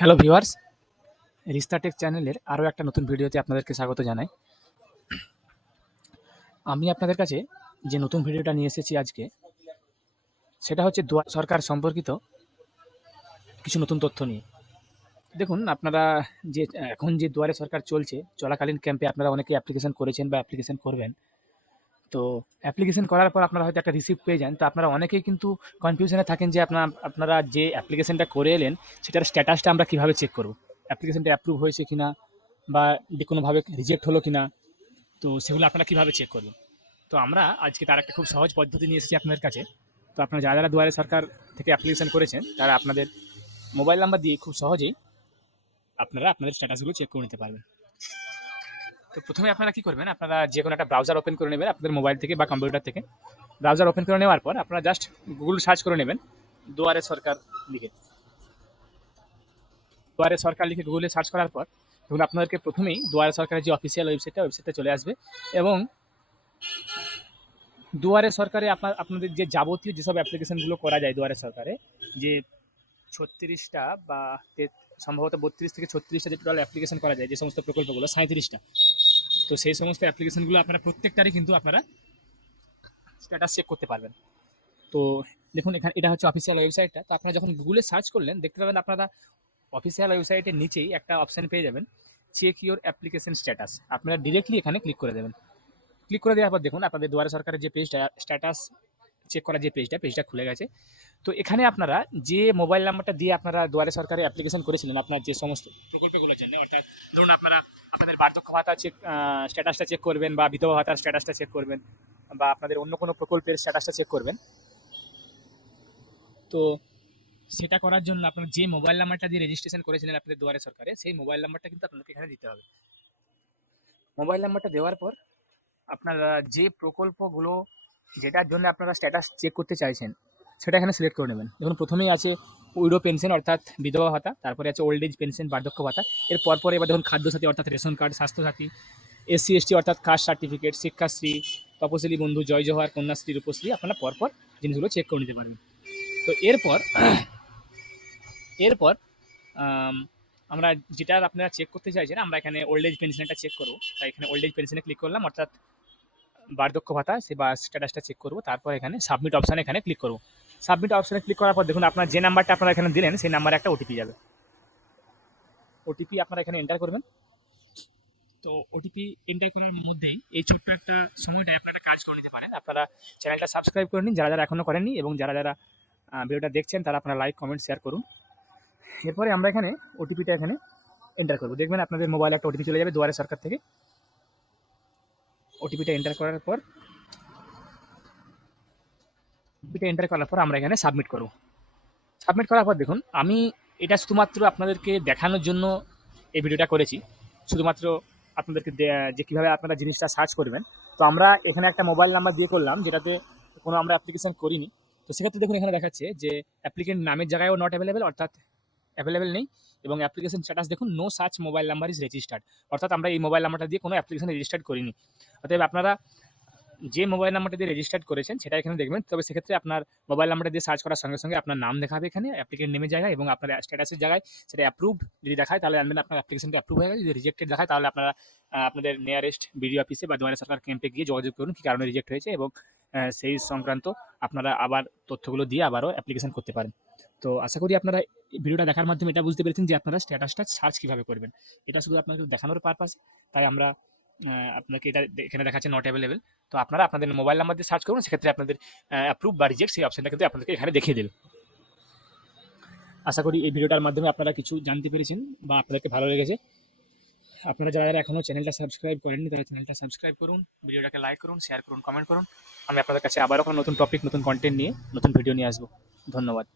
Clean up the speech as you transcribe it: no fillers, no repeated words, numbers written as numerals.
Hello viewers, রিস্তা take চ্যানেলের আরও একটা নতুন ভিডিওতে আপনাদেরকে স্বাগত জানাই। আমি আপনাদের কাছে যে নতুন ভিডিওটা নিয়ে এসেছি আজকে, সেটা হচ্ছে দুয়ারে সরকার সম্পর্কিত কিছু নতুন তথ্য নিয়ে। দেখুন, আপনারা যে এখন যে দুয়ারে সরকার চলছে, চলাকালীন ক্যাম্পে আপনারা অনেকেই অ্যাপ্লিকেশন করেছেন বা অ্যাপ্লিকেশন করবেন। তো অ্যাপ্লিকেশন করার পর আপনারা হয়তো একটা রিসিপ্ট পেয়ে যান। তো আপনারা অনেকেই কিন্তু কনফিউশনে থাকেন যে আপনারা যে অ্যাপ্লিকেশনটা করে এলেন, সেটার স্ট্যাটাসটা আমরা কীভাবে চেক করব? অ্যাপ্লিকেশনটা অ্যাপ্রুভ হয়েছে কিনা বা কোনোভাবে রিজেক্ট হলো কিনা? তো সেগুলো আপনারা কীভাবে চেক করবেন? তো আমরা আজকে তার একটা খুব সহজ পদ্ধতি নিয়ে এসেছি আপনাদের কাছে। তো আপনারা যারা যারা দুয়ারে সরকার থেকে অ্যাপ্লিকেশন করেছেন, তারা আপনাদের মোবাইল নাম্বার দিয়ে খুব সহজেই আপনারা আপনাদের স্ট্যাটাসগুলো চেক করে নিতে পারবেন। তো প্রথমে আপনারা কী করবেন, আপনারা যে কোনো একটা ব্রাউজার ওপেন করে নেবেন আপনাদের মোবাইল থেকে বা কম্পিউটার থেকে। ব্রাউজার ওপেন করে নেওয়ার পর আপনারা জাস্ট গুগল সার্চ করে নেবেন দুয়ারে সরকার লিখে। দুয়ারে সরকার লিখে গুগলে সার্চ করার পর দেখুন আপনাদেরকে প্রথমেই দুয়ারে সরকারের যে অফিসিয়াল ওয়েবসাইটটা চলে আসবে। এবং দুয়ারে সরকারে আপনাদের যে যাবতীয় যেসব অ্যাপ্লিকেশনগুলো করা যায় দুয়ারে সরকারে, যে 36টা বা সম্ভবত 32 থেকে 36টা যে টোটাল অ্যাপ্লিকেশন করা যায়, যে সমস্ত প্রকল্পগুলো 37টা, তো সেই সমস্ত অ্যাপ্লিকেশনগুলো আপনারা প্রত্যেকটারই কিন্তু আপনারা স্ট্যাটাস চেক করতে পারবেন। তো দেখুন, এখানে এটা হচ্ছে অফিসিয়াল ওয়েবসাইটটা। তো আপনারা যখন গুগলে সার্চ করলেন, দেখতে পাবেন আপনারা অফিসিয়াল ওয়েবসাইটের নিচেই একটা অপশান পেয়ে যাবেন, চেক ইউর অ্যাপ্লিকেশন স্ট্যাটাস। আপনারা ডিরেক্টলি এখানে ক্লিক করে দেবেন। ক্লিক করে দেওয়ার পর দেখুন আপনাদের দুয়ারে সরকারের যে পেজটা, স্ট্যাটাস চেক করার যে পেজটা খুলে গেছে। তো এখানে আপনারা যে মোবাইল নাম্বারটা দিয়ে আপনারা দুয়ারে সরকারে অ্যাপ্লিকেশন করেছিলেন আপনার যে সমস্ত প্রকল্পগুলোর জন্য, অর্থাৎ ধরুন আপনারা আপনাদের বার্ধক্য ভাতা স্ট্যাটাসটা চেক করবেন, বা বিধবা ভাতার স্ট্যাটাসটা চেক করবেন, বা আপনাদের অন্য কোনো প্রকল্পের স্ট্যাটাসটা চেক করবেন। তো সেটা করার জন্য আপনারা যে মোবাইল নাম্বারটা দিয়ে রেজিস্ট্রেশন করেছিলেন আপনাদের দুয়ারে সরকারে, সেই মোবাইল নাম্বারটা কিন্তু আপনাকে এখানে দিতে হবে। মোবাইল নাম্বারটা দেওয়ার পর আপনারা যে প্রকল্পগুলো, যেটার জন্য আপনারা স্ট্যাটাস চেক করতে চাইছেন, সেটা এখানে সিলেক্ট করে নেবেন। দেখুন, প্রথমেই আছে উইডো পেনশন অর্থাৎ বিধবা ভাতা, তারপরে আছে ওল্ড এজ পেনশন বার্ধক্য ভাতা, এর পরপরে এবার দেখুন খাদ্যসাথী অর্থাৎ ration card, Swasthyasathi, SC ST অর্থাৎ কাস্ট সার্টিফিকেট, শিক্ষাশ্রী, তপশিলি বন্ধু, জয় জওহার, কন্যাশ্রী, রূপশ্রী, আপনারা পরপর জিনিসগুলো চেক করে নিতে পারবেন। তো এরপর আমরা যেটার আপনারা চেক করতে চাইছেন, আমরা এখানে ওল্ড এজ পেনশনটা চেক করবো। তাই এখানে ওল্ড এজ পেনশনে ক্লিক করলাম, অর্থাৎ বার্ধক্য ভাতা সে বা স্ট্যাটাসটা চেক করবো। তারপর এখানে সাবমিট অপশানে এখানে ক্লিক করবো। সাবমিট অপশানে ক্লিক করার পর দেখুন আপনার যে নাম্বারটা আপনারা এখানে দিলেন, সেই নাম্বারে একটা ওটিপি যাবে। ওটিপি আপনারা এখানে এন্টার করবেন। তো ওটিপি এন্টার করার মধ্যেই এই ছোট্ট একটা সময়টা আপনারা কাজ করে নিতে পারেন। আপনারা চ্যানেলটা সাবস্ক্রাইব করে নিন যারা যারা এখনও করেননি, এবং যারা যারা ভিডিওটা দেখছেন তারা আপনারা লাইক, কমেন্ট, শেয়ার করুন। এরপরে আমরা এখানে ওটিপিটা এখানে এন্টার করবো। দেখবেন আপনাদের মোবাইলে একটা ওটিপি চলে যাবে দুয়ারে সরকার থেকে। ওটিপিটা এন্টার করার পর আমরা এখানে সাবমিট করব। সাবমিট করার পর দেখুন, আমি এটা শুধুমাত্র আপনাদেরকে দেখানোর জন্য এই ভিডিওটা করেছি, শুধুমাত্র আপনাদেরকে যে কীভাবে আপনারা জিনিসটা সার্চ করবেন। তো আমরা এখানে একটা মোবাইল নাম্বার দিয়ে করলাম, যেটাতে কোনো আমরা অ্যাপ্লিকেশন করিনি। তো সেক্ষেত্রে দেখুন এখানে দেখাচ্ছে যে অ্যাপ্লিকেন্ট নামের জায়গায়ও নট অ্যাভেলেবেল, অর্থাৎ অ্যাভেলেবেল নেই। এবং অ্যাপ্লিকেশন স্ট্যাটাস দেখুন, no search mobile number is registered, অর্থাৎ আমরা এই মোবাইল নাম্বারটা দিয়ে কোনো অ্যাপ্লিকেশন রেজিস্টার্ড করিনি। অতএব আপনারা যে মোবাইল নাম্বারটা দিয়ে রেজিস্টার্ড করেছেন সেটা এখানে দেখবেন। তবে সেক্ষেত্রে আপনার মোবাইল নাম্বারটা দিয়ে সার্চ করার সঙ্গে সঙ্গে আপনার নাম দেখাবে এখানে অ্যাপ্লিকেন্ট নেমের জায়গায়, এবং আপনার স্ট্যাটাসের জায়গায় সেটা অ্যাপ্রুভড যদি দেখায় তাহলে জানবেন আপনার অ্যাপ্লিকেশনটা অ্যাপ্রুভ হয়ে গেছে। যদি রিজেক্টেড দেখায় তাহলে আপনারা আপনাদের নিয়ারেস্ট বিডিও অফিসে বা দুয়ারে সরকার ক্যাম্পে গিয়ে যোগাযোগ করুন কী কারণে রিজেক্ট হয়েছে, এবং সেই সংক্রান্ত আপনারা আবার তথ্যগুলো দিয়ে আবারও অ্যাপ্লিকেশন করতে পারেন। তো আশা করি আপনারা এই ভিডিওটা দেখার মাধ্যমে এটা বুঝতে পেরেছেন যে আপনারা স্ট্যাটাসটা সার্চ কীভাবে করবেন। এটা শুধু আপনাকে দেখানোর পারপাস, তাই আমরা আপনাকে এটা এখানে দেখাচ্ছে নট অ্যাভেলেবেল। তো আপনারা আপনাদের মোবাইল নাম্বার দিয়ে সার্চ করুন, সেক্ষেত্রে আপনাদের অ্যাপ্রুভ বা রিজেক্ট সেই অপশনটা কিন্তু আপনাদেরকে এখানে দেখিয়ে দেবে। আশা করি এই ভিডিওটার মাধ্যমে আপনারা কিছু জানতে পেরেছেন বা আপনাদেরকে ভালো লেগেছে। আপনারা যারা যারা এখনও চ্যানেলটা সাবস্ক্রাইব করেননি তারা চ্যানেলটা সাবস্ক্রাইব করুন, ভিডিওটাকে লাইক করুন, শেয়ার করুন, কমেন্ট করুন। আমি আপনাদের কাছে আবারও কোনো নতুন টপিক, নতুন কন্টেন্ট নিয়ে নতুন ভিডিও নিয়ে আসবো। ধন্যবাদ।